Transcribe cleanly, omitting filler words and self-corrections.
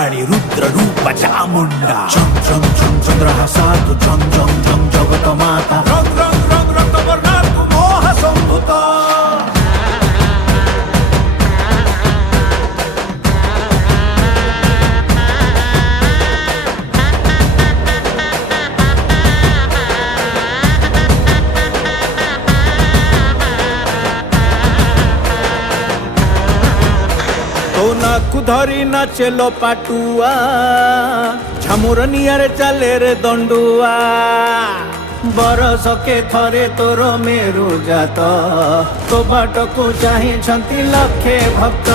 काळी रुद्र रूप चामुंडा झम झम झम चंद्रहासा तू झम झम झम जगत माता रंग रंग रंग रक्तवर्णा तू मोह संभूत तो नाकु धरी नाचेलो पाटुआ झमुर नियारे चले रे दंडुआ बरस के थरे तोर मेरु जात तो बाट को चाहि लक्षे भक्त।